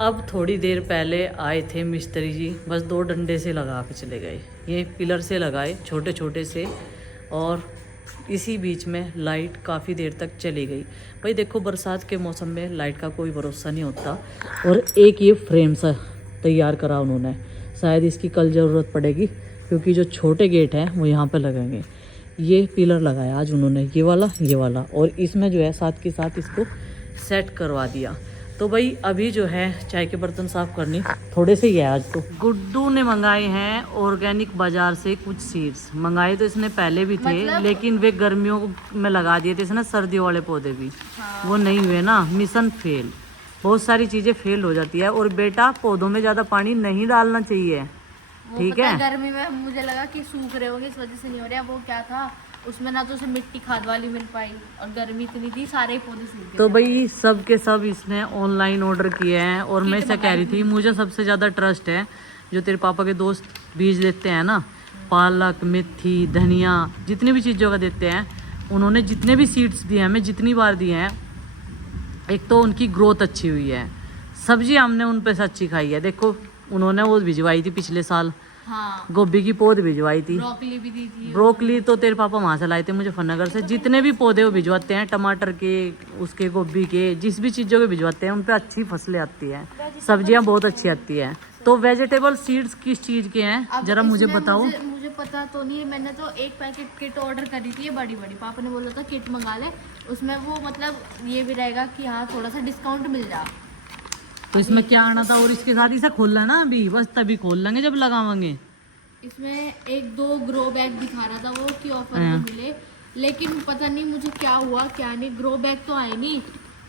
अब थोड़ी देर पहले आए थे मिस्त्री जी, बस 2 डंडे से लगा के चले गए। ये पिलर से लगाए छोटे छोटे से, और इसी बीच में लाइट काफ़ी देर तक चली गई। भाई देखो, बरसात के मौसम में लाइट का कोई भरोसा नहीं होता। और एक ये फ्रेम सा तैयार करा उन्होंने, शायद इसकी कल ज़रूरत पड़ेगी, क्योंकि जो छोटे गेट हैं वो यहाँ पे लगेंगे। ये पिलर लगाया आज उन्होंने, ये वाला, और इसमें जो है साथ के साथ इसको सेट करवा दिया। तो भाई अभी जो है चाय के बर्तन साफ करनी, थोड़े से ही है आज। तो गुड्डू ने मंगाए हैं ऑर्गेनिक बाजार से कुछ सीड्स। मंगाए तो इसने पहले भी थे, लेकिन वे गर्मियों में लगा दिए थे इसने, सर्दियों वाले पौधे भी। हाँ। वो नहीं हुए ना, मिशन फेल। बहुत सारी चीजें फेल हो जाती है। और बेटा, पौधों में ज्यादा पानी नहीं डालना चाहिए, ठीक है। गर्मी में मुझे लगा कि सूख रहे होंगे, इस वजह से नहीं हो रहा। वो क्या था उसमें, ना तो उसे मिट्टी खाद वाली मिल पाई, और गर्मी इतनी थी, सारे पौधे सूख गए। तो भाई सब के सब इसने ऑनलाइन ऑर्डर किए हैं। और मैं इसे कह रही थी, मुझे सबसे ज़्यादा ट्रस्ट है जो तेरे पापा के दोस्त बीज देते हैं ना, पालक, मेथी, धनिया, जितनी भी चीज़ों का देते हैं, उन्होंने जितने भी सीड्स दिए हैं, हमें जितनी बार दिए हैं, एक तो उनकी ग्रोथ अच्छी हुई है। सब्जी हमने उन पे से अच्छी खाई है। देखो, उन्होंने वो भिजवाई थी पिछले साल। हाँ। गोभी की पौध भिजवाई थी, ब्रोकली भी दी थी। ब्रोकली तो तेरे पापा वहाँ से लाए थे मुजफ्फरनगर से। जितने भी पौधे वो भिजवाते हैं, टमाटर के, उसके, गोभी के, जिस भी चीज़ों के भिजवाते हैं, उन पे अच्छी फसलें आती हैं, सब्जियां बहुत अच्छी आती हैं। तो वेजिटेबल सीड्स किस चीज़ के हैं, जरा मुझे बताओ। मुझे पता तो नहीं है, मैंने तो एक पैकेट किट ऑर्डर करी थी, बड़ी पापा ने बोला था किट मंगा ले, उसमें वो मतलब ये भी रहेगा कि हाँ थोड़ा सा डिस्काउंट मिल जाए। तो इसमें क्या आना था, और इसके साथ इसे खोलना है ना अभी, बस तभी खोल लेंगे जब लगावांगे। इसमें 1-2 ग्रो बैग दिखा रहा था वो कि ऑफर में मिले, लेकिन पता नहीं मुझे क्या हुआ क्या नहीं, ग्रो बैग तो आए नहीं।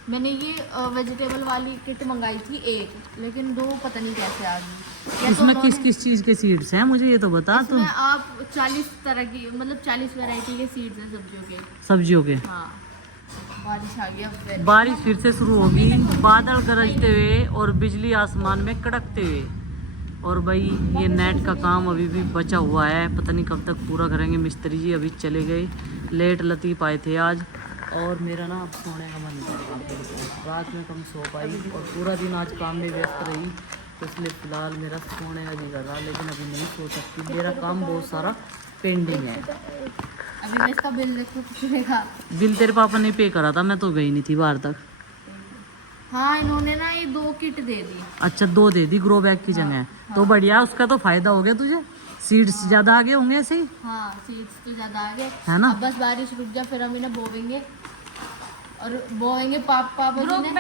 मैंने ये वेजिटेबल वाली किट मंगाई थी एक, लेकिन 2 पता नहीं कैसे आ गई। इसमें किस किस चीज़ के सीड्स हैं, मुझे ये तो बता। तो आप 40 तरह की, मतलब 40 वैरायटी के सीड्स हैं सब्जियों के। हाँ। बारिश आ गई, बारिश फिर से शुरू होगी, बादल गरजते हुए और बिजली आसमान में कड़कते हुए। और भाई ये नेट का काम अभी भी बचा हुआ है, पता नहीं कब तक पूरा करेंगे मिस्त्री जी। अभी चले गए, लेट लतीफ़ आए थे आज। और मेरा ना अब सोने का मन कर रहा, रात में कम सो पाई, और पूरा दिन आज काम में व्यस्त रही, तो इसलिए फ़िलहाल मेरा सोने का नहीं कर रहा। लेकिन अभी नहीं सो सकती, मेरा काम बहुत सारा पेंडिंग है। अभी मैं इसका बिल देखो कितने का। बिल तेरे पापा ने पे करा था, मैं तो गई नहीं थी बाहर तक। हाँ, इन्होंने ना ये 2 किट दे दी। अच्छा, 2 दे दी ग्रो बैग की जगह। हाँ। तो बढ़िया, उसका तो फायदा हो गया तुझे। सीड्स हाँ। ज्यादा आगे होंगे ऐसे ही। हाँ, सीड्स तो ज्यादा आगे है ना। अब बस बारिश रुक जाए, फिर हम इन्हें बोवेंगे, और बोवेंगे। पापा ग्रो बैग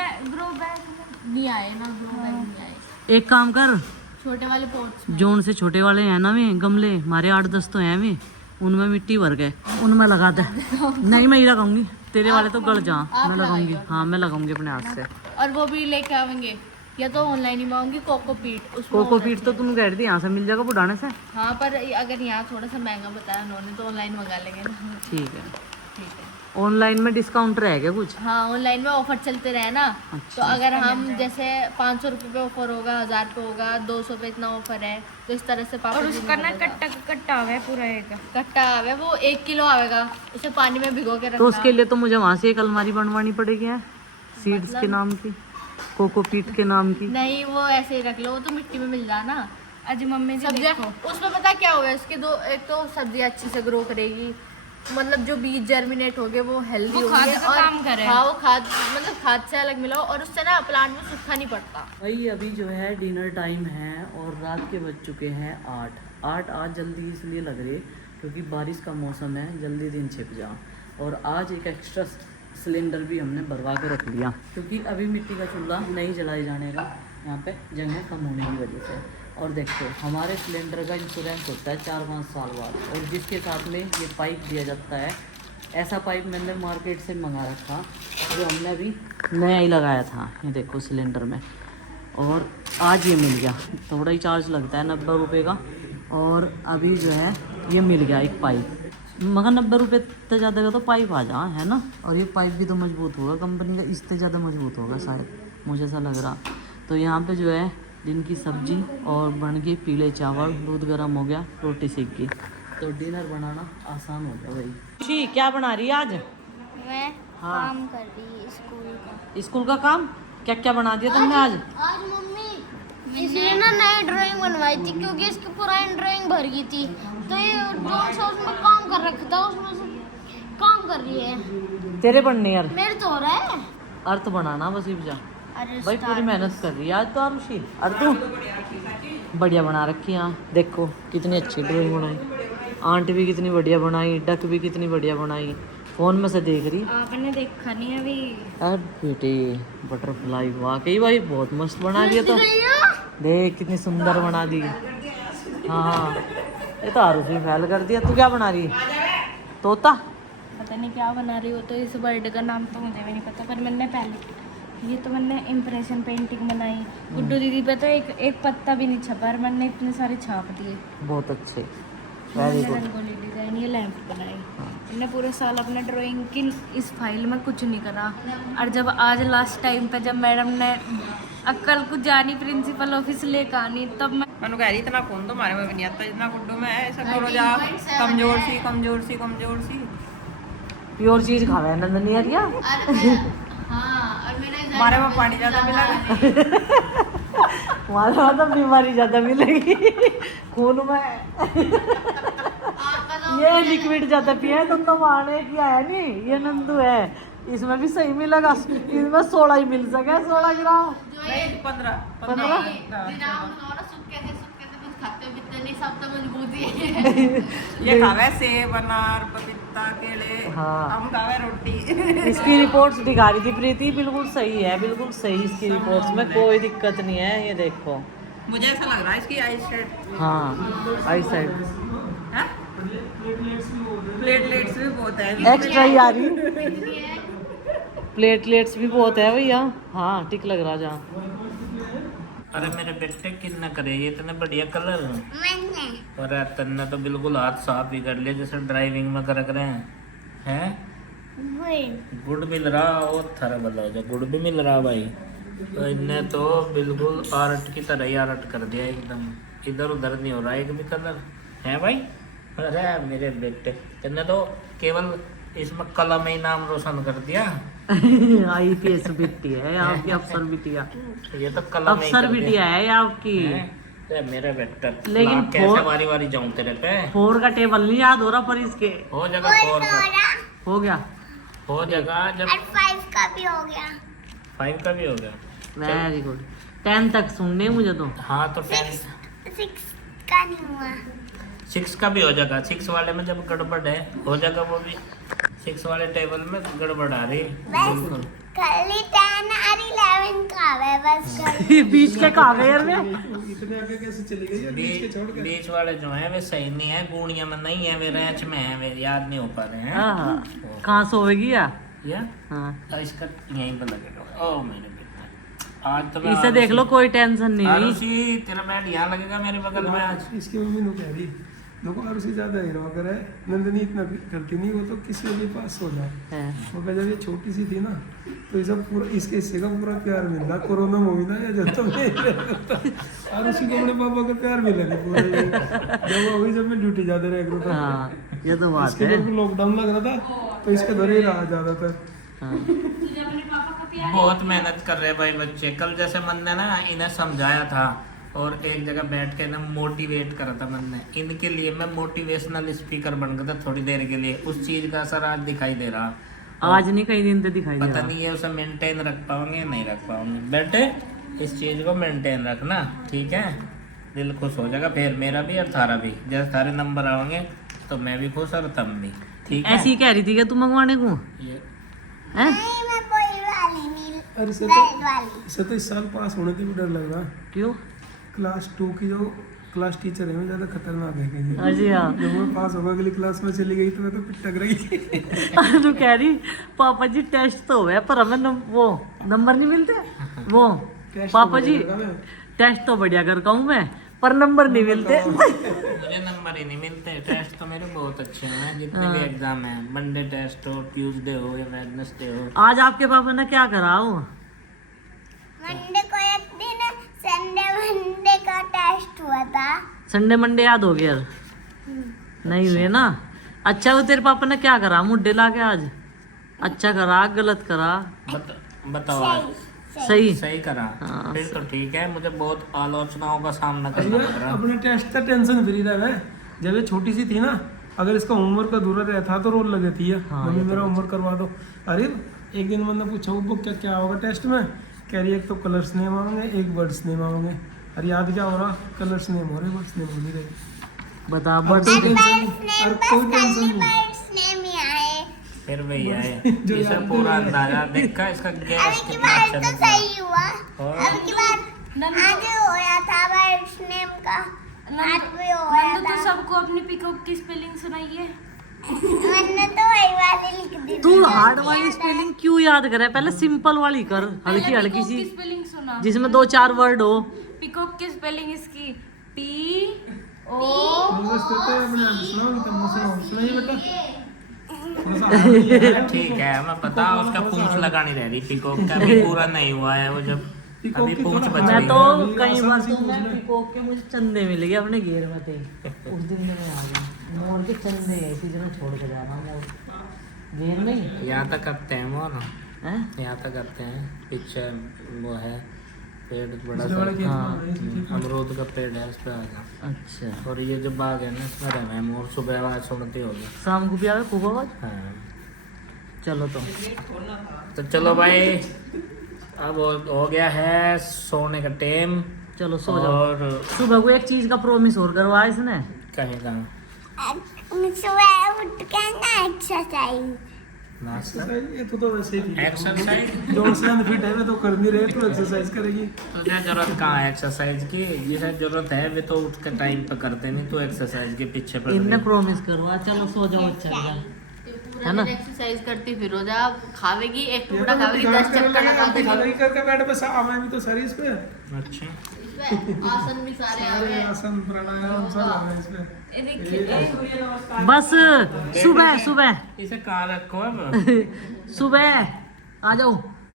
नहीं आए ना, ग्रो बैग नहीं आए। एक काम कर, छोटे वाले पॉट्स में, जोन से छोटे वाले हैं ना वे गमले, हमारे 8-10 तो हैं वे, उनमें मिट्टी भर गए, उनमें लगा दे। नहीं, मैं ही लगाऊंगी, तेरे वाले तो गल जा, मैं लगाऊंगी। हाँ, मैं लगाऊंगी अपने हाथ से। और वो भी लेके आवेंगे, या तो ऑनलाइन ही मांगूंगी कोकोपीट। कोकोपीट तो तुम कह रही थी यहाँ से मिल जाएगा बुढ़ाने से। हाँ, पर अगर यहाँ थोड़ा सा महंगा बताया उन्होंने, तो ऑनलाइन मंगा लेंगे ना। ठीक है। ऑनलाइन में डिस्काउंट रहेगा कुछ? हाँ, ऑनलाइन में ऑफर चलते रहे ना। अच्छा। तो अगर हम जैसे 500 रुपये पे ऑफर होगा, 1000 पे होगा, 200 पे इतना ऑफर है, तो इस तरह से पापा। और उसका ना कट्टा आवे, पूरा एक कट्टा आवे, वो 1 किलो आवेगा, उसे पानी में भिगो के रखना। तो उसके लिए तो मुझे वहाँ से एक अलमारी बनवानी पड़ेगी है, सीड्स के नाम की, कोकोपीट के नाम की। नहीं, वो ऐसे ही रख लो, वो तो मिट्टी में मिल जाए ना। आज मम्मी सब्जियाँ, उसमें पता क्या होगा, इसके 2, एक तो सब्जियाँ अच्छी से ग्रो करेगी, मतलब जो बीज जर्मिनेट हो गए वो हेल्दी हो गए, और काम करे। हाँ, वो खाद, मतलब खाद से अलग मिला, और उससे ना प्लांट में सूखा नहीं पड़ता। भाई अभी जो है डिनर टाइम है, और रात के बज चुके हैं 8। आज जल्दी इसलिए लग रही है क्योंकि बारिश का मौसम है, जल्दी दिन छिप जा। और आज एक एक्स्ट्रा सिलेंडर भी हमने भरवा के रख लिया, क्योंकि अभी मिट्टी का चूल्हा नहीं जलाए जाने का, यहाँ पे जगह कम होने की वजह से। और देखो, हमारे सिलेंडर का इंश्योरेंस होता है 4-5 साल बाद, और जिसके साथ में ये पाइप दिया जाता है। ऐसा पाइप मैंने मार्केट से मंगा रखा, जो हमने अभी नया ही लगाया था, ये देखो सिलेंडर में। और आज ये मिल गया, थोड़ा ही चार्ज लगता है 90 रुपये का, और अभी जो है ये मिल गया एक पाइप, मगर 90 रुपये इतने ज़्यादा का तो पाइप आ जा, है ना। और ये पाइप भी तो मजबूत होगा कंपनी का, इससे ज़्यादा मजबूत होगा शायद, मुझे ऐसा लग रहा। तो यहाँ पे जो है दिन की सब्जी और बन गई पीले चावल, दूध गर्म हो गया, रोटी सीख गई, तो डिनर बनाना आसान हो गया भाई। खुशी क्या बना रही है आज? मैं काम कर रही स्कूल का। स्कूल का काम क्या क्या बना दिया तुमने आज? आज मम्मी इसने ना नई ड्राइंग बनवाई थी क्योंकि इसकी पुरानी ड्राइंग भर गई थी, तो ये जो सा उसमें काम कर रखा था उसमें से काम कर रही है। तेरे बनने यार मेरे तो हो रहा है। अर्थ बनाना बस ही जा अरे भाई, पूरी मेहनत कर रही है आज तो आरुषि। अर्थ बढ़िया बना रखी है, देखो कितनी अच्छी ड्राइंग बनाई। आंट भी कितनी बढ़िया बनाई, डक भी कितनी बढ़िया बनाई, फोन में से देख रही। आपने देखा नहीं अभी? अब बेटे बटरफ्लाई वाकई भाई बहुत मस्त बना दिया। तो देख कितनी सुंदर बना दी। हाँ ये तो आरुषि फैल कर दिया। तू क्या बना रही है? तोता? पता नहीं क्या बना रही हो, तो इस बर्ड का नाम तो मुझे भी नहीं पता, पर मैंने पहले ये तो मैंने इम्प्रेशन पेंटिंग बनाई। गुड्डू दीदी पे तो एक पत्ता भी नहीं छपा और मैंने इतने सारे छाप दिए। बहुत अच्छे, मैंने वेरी गुड। रंगोली डिजाइन, ये लैंप बनाई। मैंने पूरे साल अपने ड्राइंग की इस फाइल में कुछ नहीं करा, और जब आज लास्ट टाइम पे जब मैडम ने अक्कल को जानी प्रिंसिपल ऑफिस लेकर आनी, तब मैं मनु कह रही इतना कौन तुम्हारे में भी नहीं आता जितना गुड्डू में है। ऐसा करो जा, कमजोर सी कमजोर सी कमजोर सी। प्योर चीज खावे है नंदनी हरिया। हमारे में पानी ज्यादा मिला। हमारे वहाँ तो बीमारी ज्यादा मिलेगी खून में। ये लिक्विड ज्यादा पिया है, तुम तो माने की आया नहीं। ये नंदू है, इसमें भी सही मिलेगा। इसमें 16 ही मिल सके, 16 ग्राम। 15। ये खावे सेब अनार पपीता केले। हाँ। हम खावे रोटी। इसकी रिपोर्ट्स दिखा रही थी प्रीति, बिल्कुल सही है, बिल्कुल सही। इसकी रिपोर्ट्स में कोई दिक्कत नहीं है। ये देखो मुझे ऐसा लग रहा है इसकी आई शेड। हाँ आई साइड प्लेटलेट्स भी बहुत है। एक्स्ट्रा ही आ रही। प्लेटलेट्स भी बहुत है भैया। हाँ टिक लग रहा जहाँ। अरे मेरे बेटे कितना करे ये इतने बढ़िया कलर। और तन्ने तो बिल्कुल हाथ साफ ही कर लिया जैसे ड्राइविंग में कर रहे हैं। गुड मिल रहा और थरा बदला हो जाए। गुड भी मिल रहा भाई। तो इनने तो बिल्कुल आर्ट की तरह ही आर्ट कर दिया एकदम। इधर उधर नहीं हो रहा एक भी कलर है भाई। अरे मेरे बेटे इनने तो केवल इसमें कलम में ही नाम रोशन कर दिया। IPS बिटिया है आपकी, अफसर बिटिया। ये तो कलम अफसर बिटिया है आपकी। मेरे बेटा लेकिन कैसे वारी वारी जाऊं तेरे पे। 4 का टेबल नहीं याद हो रहा पर इसके हो जाएगा। 4 का हो गया, हो जाएगा जब 5 का भी हो गया। 5 का भी हो गया। Very good. 10 तक सुनने मुझे तो। हाँ तो 6 का नहीं हुआ। 6 का भी हो जाएगा। 6 वाले में जब गड़बड़ है हो जाएगा वो भी। 6 वाले टेबल में गड़बड़ आ रही बिल्कुल। खाली 10 और 11 का है बस। बीच के कावे यार में इतने आगे कैसे चली गई बीच के छोड़ के। बीच वाले जो है वे सही नहीं है, गुणिया में नहीं है, वे रैच में है, वे याद नहीं हो पा रहे हैं। कहाँ सोएगी या हाँ इसका यहीं पर लगेगा। ओ मेरे बेटा आज तो इसे देख लो, कोई टेंशन नहीं हुई। तेरा बेड यहाँ लगेगा मेरे बगल में आज। इसकी मम्मी नो कह रही देखो और उससे ज्यादा हीरो अगर है नंदनी इतना करती नहीं, वो तो किसी के पास हो जाए। वो जब ये छोटी सी थी ना तो ये सब पूरा इसके हिस्से का पूरा प्यार मिल रहा। कोरोना मूवी ना या जब तो और उसी को अपने पापा का प्यार मिला पूरा। जब अभी जब मैं ड्यूटी जाते रहे करूँ था, ये तो बात है। जब लॉकडाउन लग रहा था तो इसके घर ही रहा ज्यादातर। बहुत मेहनत कर रहे भाई बच्चे। कल जैसे मन ने ना इन्हें समझाया था और एक जगह बैठ के ना मोटिवेट करा था मन ने इनके लिए। मैं मोटिवेशनल स्पीकर बन गया था थोड़ी देर के लिए। उस चीज का असर आज दिखाई दे रहा। आज नहीं कई दिन तो दिखाई दे रहा। पता नहीं है उसे मेंटेन रख पाओगे या नहीं रख पाओगे। बेटे इस चीज को मेंटेन रखना, ठीक है? दिल खुश हो जाएगा फिर मेरा भी और थारा भी। जैसे थारे नंबर आएंगे तो मैं भी खुश और तुम भी, ठीक है? ऐसी कह रही थी क्या तुम मंगवाने को? नहीं मैं कोई वाली नहीं। अरे इसे तो इस साल पास होने के भी डर लग रहा। क्यों? क्लास 2 की जो क्लास टीचर है वो ज्यादा खतरनाक है कहीं। अजी हाँ जब मैं पास होगा अगली क्लास में चली गई तो मैं तो पिटक रही। तू कह रही पापा जी टेस्ट तो हुआ पर हमें वो नंबर नहीं मिलते। वो पापा जी टेस्ट तो बढ़िया कर हूँ मैं पर नंबर नहीं मिलते। मुझे नंबर ही नहीं मिलते। टेस्ट तो मेरे बहुत अच्छे हैं जितने भी एग्जाम है। मंडे टेस्ट हो, ट्यूसडे हो या वेडनेसडे हो। आज आपके पापा ने क्या करा हो? मंडे को एक दिन संडे मंडे का टेस्ट हुआ था। संडे मंडे याद हो गया? नहीं हुए ना। अच्छा वो तेरे पापा ने क्या करा मुड्डे ला के आज? अच्छा करा गलत करा? बताओ आज। सही सही करा। हाँ, फिर तो ठीक है, मुझे बहुत आलोचनाओं का सामना करना ये पड़ रहा। अपने टेस्ट का टेंशन फ्री रहे। जब ये छोटी सी थी ना, अगर इसका होमवर्क अधूरा रहता तो रोल लगे थी मम्मी मेरा होमवर्क करवा दो। अरे एक दिन मैंने पूछा वो क्या क्या होगा टेस्ट में, कह रही एक तो कलर्स नेम मांगेंगे, एक वर्ड्स नेम मांगेंगे। अरे याद क्या हो रहा, कलर्स नेम हो रहे, वर्ड्स नेम हो नहीं रहे। बता अब बट कोई टेंशन नहीं, और कोई टेंशन नहीं। फिर वही आए जो इसे याद पूरा है। अंदाजा देखा इसका गैस कितना अच्छा निकला। और नंदू तो सबको अपनी पिकॉक की स्पेलिंग सुनाइए। तू हार्ड वाली स्पेलिंग क्यों याद करे, पहले सिंपल वाली कर, हल्की हल्की सी स्पेलिंग सुना। जिसमें 2-4 वर्ड हो। पिकॉक की स्पेलिंग इसकी PO बस तो अपने आप सुनाओ, तुम सुनाइए बेटा। थोड़ा सा आगे ही है। ठीक है, मैं पता उसका पूंछ लगानी रह रही, पिकॉक का भी पूरा नहीं हुआ है वो, जब पिकॉक अभी की पूंछ थोड़ा बच मैं रही तो है। अभी कई आसान बार सी तो पूछ मैं ले। पिकॉक के मुझे चंदे मिल गए अपने घेर में थे। उस दिन में मैं आ गया मोर के चंदे ऐसी जगह छोड़ के जा रहा हूँ मोर घेर में ही यहाँ तक करते हैं वो ना, हैं? यहाँ तक करते हैं। पीछे वो है पेड़ बड़ा दूसरे वाले सा, खेत हाँ। में है। अमरूद का पेड़ है, उस पे आ जा। अच्छा और ये जो बाग है ना, इसमें रहे मोर सुबह आवाज सुनती होगी। शाम को भी आवे खूब आवाज। हाँ चलो तो चलो भाई, अब हो गया है सोने का टाइम। चलो सो जाओ। और सुबह को एक चीज का प्रॉमिस और करवा इसने। कहेगा नाश्ता ये तो वैसे ही एक्सरसाइज जो से अनफिट है वो तो कर नहीं रहे, तो एक्सरसाइज करेगी। तुझे जरूरत कहाँ है एक्सरसाइज की, जिसे जरूरत है वे तो उठ के टाइम पे करते नहीं, तो एक्सरसाइज के पीछे पड़ इनने रही। प्रॉमिस करवा। चलो सो जाओ, अच्छा है पूरा ना? दिन एक्सरसाइज करती फिरो जा, खावेगी एक ये टुकड़ा तो खावेगी, 10 चक्कर लगाती दिखाने की करके बैठ पे आवे भी तो सारी इस पे अच्छा इसमें आसन भी सारे सारे आवे। आसन प्राणायाम सब आ रहे हैं इस पे। ये देखिए बस सुबह सुबह इसे कहाँ रखो अब सुबह आ जाओ।